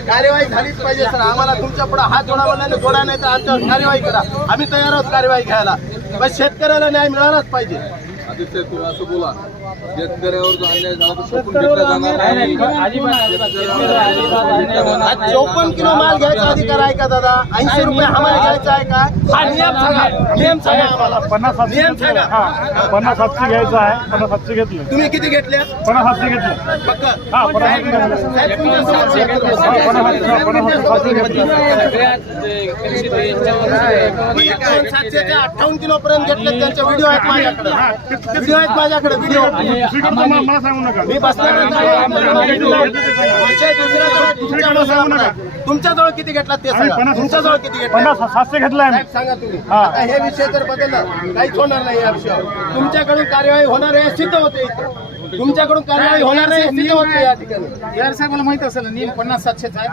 कार्यवाही झालीच पाहिजे सर. आम्हाला तुमच्या पुढे हात जोडा बोलल्याने जोडा नाही तर आमच्यावर कार्यवाही करा. आम्ही तयार आहोत कार्यवाही घ्यायला, पण शेतकऱ्याला न्याय मिळालाच पाहिजे. आदित्य तुम्ही असं बोला, शेतकऱ्यावर जो अन्याय झाला तो शोधून घेतला जाणार नाही. आज 54 किलो माल घ्यायचा अधिकार आहे का दादा? 80 रुपये हमारे घ्यायचा आहे का? हा नियम सांगा, नियम सांगा आम्हाला. 50-700 नियम सांगा. 50-700 घ्यायचं आहे. 50-700 घेतले. तुम्ही किती घेतले? 50-700 घेतले. पक्क हा 50-700 साहेब तुमच्या समोर घेतले. मी 758 किलो पर्यंत घेतले. त्यांचे व्हिडिओ आहेत माझ्याकडे, व्हिडिओ आहेत माझ्याकडे, व्हिडिओ. मला सांगू नका. मी तुमच्याजवळ किती घेतला ते सांगा. तुमच्याजवळ किती घेतला? 50-700 घेतलाय. सांगा तुम्ही. आता हे विषय जर बदलला काहीच होणार नाही. या विषयावर तुमच्याकडून कार्यवाही होणार आहे, सिद्ध होते. तुमच्याकडून कार्यवाही होणार नाही, सिद्ध होते या ठिकाणी. यार साहेब मला माहित असेल नियम 50-700 आहे.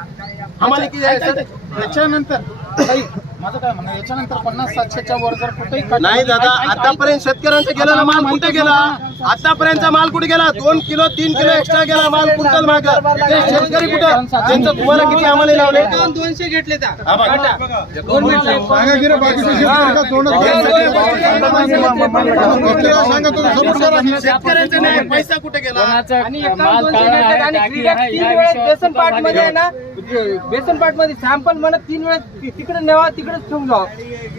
आम्हाला किती आहे सर? याच्यानंतर माझं काय म्हणणं, याच्यानंतर 50-700च्या वर जर कुठेही नाही दादा, आतापर्यंत शेतकऱ्यांचा गेलेला माल कुठे गेला? आतापर्यंतचा माल कुठे गेला? 2 किलो 3 किलो एक्स्ट्रा गेला माल कुंटल माग. ते शेतकरी कुठं? त्यांचं तुम्हाला किती आम्हाला लावले? 200 घेतले शेतकऱ्यांचा नाही पैसा कुठे गेला? आणि बेसन पार्ट मध्ये आहे ना, बेसन पार्ट मध्ये सॅम्पल मला 3 वेळेस तिकडे नेवा, तिकडेच ठेवून जावा.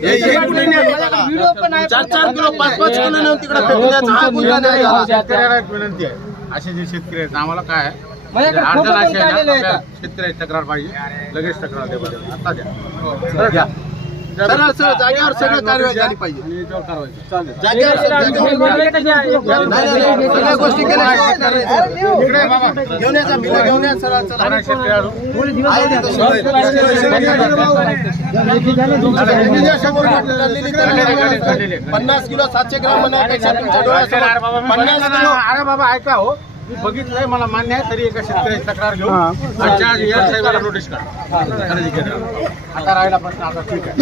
व्हिडिओ पण आहे. 4-4 किलो 5-5 किलो नेऊन तिकडे फेकून द्यायचा. हा गुन्हा नाही झाला. शेतकऱ्याला एक विनंती आहे. असे जे शेतकरी आहेत आम्हाला काय आहे, माझ्याकडे अडचण फोटो पण अशी आहे ना, काढलेले आहेत. आपल्या शेतकऱ्याची तक्रार पाहिजे, लगेच तक्रार द्या पाहिजे. आता द्या. सरळ सरळ जागेवर सगळं कार्यवाही झाली पाहिजे. आणि याच्यावर कारवाई चालेल. जागेवर सगळ्या गोष्टी केल्या. घेऊन याचा बिल घेऊन या सरळ चला. अनेक शेतकरी आलो. आहे तिथं शिवाय. 50 किलो 700 ग्राम म्हणण्यापेक्षा तुमच्या डोळ्यासमोर 50 किलो. अरे बाबा ऐका हो, मी बघितलंय, मला मान्य आहे. तरी एका शेतकऱ्याची तक्रार घेऊन आजच्या आज या साहेबाला नोटीस करा. खरेदी केली. आता राहिला प्रश्न, आता ठीक आहे.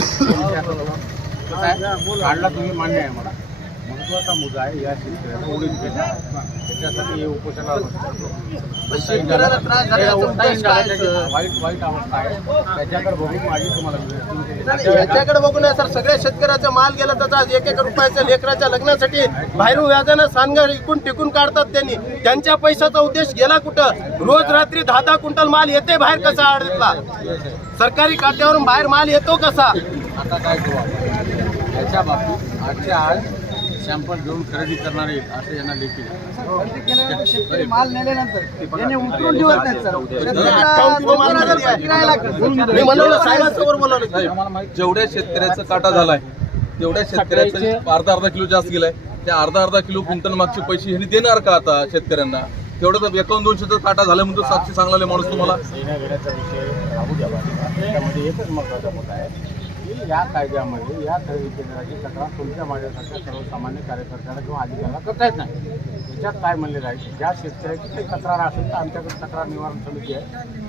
कसं आहे, काढला तुम्ही, मान्य आहे मला. महत्वाचा मुद्दा आहे या शेतकऱ्याला उडीद पेटा, त्याच्यासाठी हे उपोषणाला बसतो. शेतकऱ्याला त्रास झाला याचा उद्देश काय सर? वाईट अवस्था आहे. त्याच्याकडे बघून माझी तुम्हाला विनंती नाही, याच्याकडे बघून आहे सर. सगळ्या शेतकऱ्याचा माल गेला त्याचा 1-1 रुपयाच्या लेकराच्या लग्नासाठी बाहेरून व्याजानं सांगा इकून टिकून काढतात त्यांनी. त्यांच्या पैशाचा उद्देश गेला कुठं? रोज रात्री 10-10 क्विंटल माल येते बाहेर कसा आडतला? सरकारी खात्यावरून बाहेर माल येतो कसा? आता काय करू आपण याच्या बाबतीत आजच्या आज सॅम्पल घेऊन खरेदी करणारे असे यांना लेखी द्या. माल नेल्यानंतर याने उचलून ठेवत नाहीत सर. मी म्हणलं साहेबांसमोर बोलवलं. आम्हाला माहिती जेवढ्या शेतकऱ्याचा काटा झालाय तेवढ्या शेतकऱ्याचं अर्धा किलो जास्त गेलाय. त्या अर्धा किलो क्विंटल मागचे पैसे ह्यांनी देणार का आता शेतकऱ्यांना? तेवढं तर 1-200चा काटा झाला म्हणतो 700 सांगला माणूस तुम्हाला. देण्याघेण्याचा विषय राहू द्या. त्याच्यामध्ये एकच महत्त्वाचा मुद्दा आहे की या कायद्यामध्ये या खरेदी केंद्राची तक्रार तुमच्या माझ्यासारख्या सर्वसामान्य कार्यकर्त्याला किंवा अधिकाऱ्याला करता येत नाही. त्याच्यात काय म्हणले जाईल, ज्या शेतकऱ्याची काही तक्रार असेल तर आमच्याकडे तक्रार निवारण समिती आहे,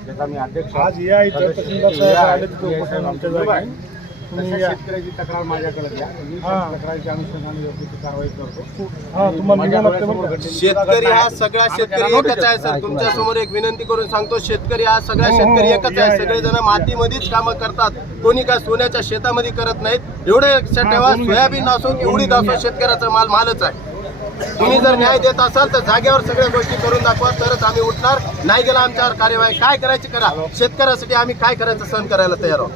त्याचा मी अध्यक्ष शेतकऱ्याची तक्रार माझ्याकडे द्या. मी तक्रारीच्या अनुषंगाने योग्य ती कारवाई करतो. शेतकरी हा सगळा शेतकरी एकच आहे सर. तुमच्या समोर एक विनंती करून सांगतो, शेतकरी हा सगळा शेतकरी एकच आहे. सगळेजण मातीमध्येच कामं करतात. कोणी काय सोन्याच्या शेतामध्ये करत नाहीत. एवढे लक्षात ठेवा, सोयाबीन असो की उडीद असो, शेतकऱ्याचा माल मालच आहे. तुम्ही जर न्याय देत असाल तर जागेवर सगळ्या गोष्टी करून दाखवा, तरच आम्ही उठणार. नाही गेला आमच्यावर कार्यवाही काय करायची करा. शेतकऱ्यासाठी आम्ही काय करायचं सहन करायला तयार आहोत.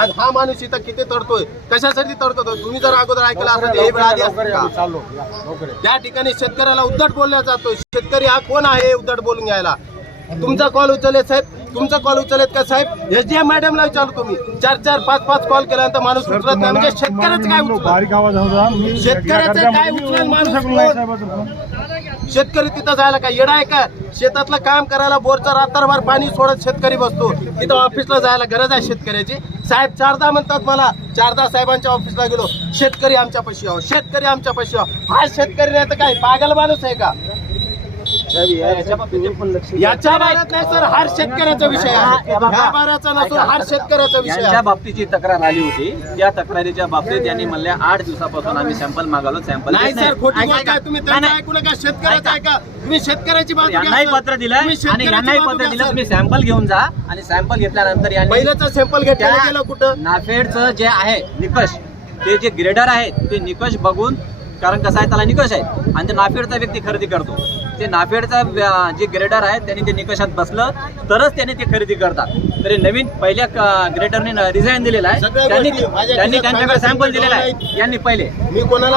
आज हा माणूस इथं किती तडतोय, कशासाठी तडतोय? तुम्ही जर अगोदर ऐकलं असं हे वेळ आधी असतं का? त्या ठिकाणी शेतकऱ्याला उद्धट बोलला जातोय. शेतकरी हा कोण आहे उद्धट बोलून घ्यायला? तुमचा कॉल उचलले साहेब, तुमचा कॉल उचलत का साहेब? SDM मॅडमला विचारतो तुम्ही. 4-4, 5-5 कॉल केल्यानंतर माणूस उचलत नाही म्हणजे शेतकऱ्याचं काय उचलत? शेतकऱ्याचं काय उचलत माणूस? शेतकरी तिथं जायला काय येडा आहे का? शेतातलं काम करायला बोरचा रात्रभर पाणी सोडत शेतकरी बसतो. तिथं ऑफिसला जायला गरज आहे शेतकऱ्याची? साहेब 4दा म्हणतात मला, 4दा साहेबांच्या ऑफिसला गेलो, शेतकरी आमच्या पाशी आहो, शेतकरी आमच्या पाशी आहो. हा शेतकरी नाही तर काय पागल माणूस आहे का? याच्या बाबतीत पण लक्ष द्या. याच्या बारात नाही सर, हार शेतकऱ्याचा विषय आहे. ह्या बाराचा नसून हार शेतकऱ्याचा विषय यांच्या आहे. बाबतीची तक्रार आली होती. त्या तक्रारीच्या बाबतीत यांनी म्हणले 8 दिवसापासून आम्ही सॅम्पल मागवलो, सॅम्पल नाही सर, खोटी गोष्ट आहे. तुम्ही त्यांचं ऐकू नका, शेतकऱ्याचं ऐका. तुम्ही शेतकऱ्याची बाजू घ्या यांनाही सर. पत्र दिलं तुम्ही आणि शेतकऱ्याची यांनाही बाजू पत्र घ्या, दिलं सर. तुम्ही सॅम्पल घेऊन जा आणि सॅम्पल घेतल्यानंतर यांनी पहिल्याचा सॅम्पल घेतलेला त्या गेलं कुठं? नाफेडचं जे आहे निकष, ते जे ग्रेडर आहेत ते निकष बघून, कारण कसं आहे त्याला निकष आहे आणि ते नाफेडचा व्यक्ती खरेदी करतो. ते नाफेडचा जे ग्रेडर आहे त्यांनी ते निकषात बसलं तरच त्यांनी ते खरेदी करतात. तरी नवीन पहिल्या ग्रेडरने रिझाईन दिलेला आहे, सगळ्या त्यांनी गोष्टी माझ्या त्यांनी खिशात त्यांच्याकडे सॅम्पल सांगितलं दिलेला आहे नाही. यांनी पहिले. मी कोणाला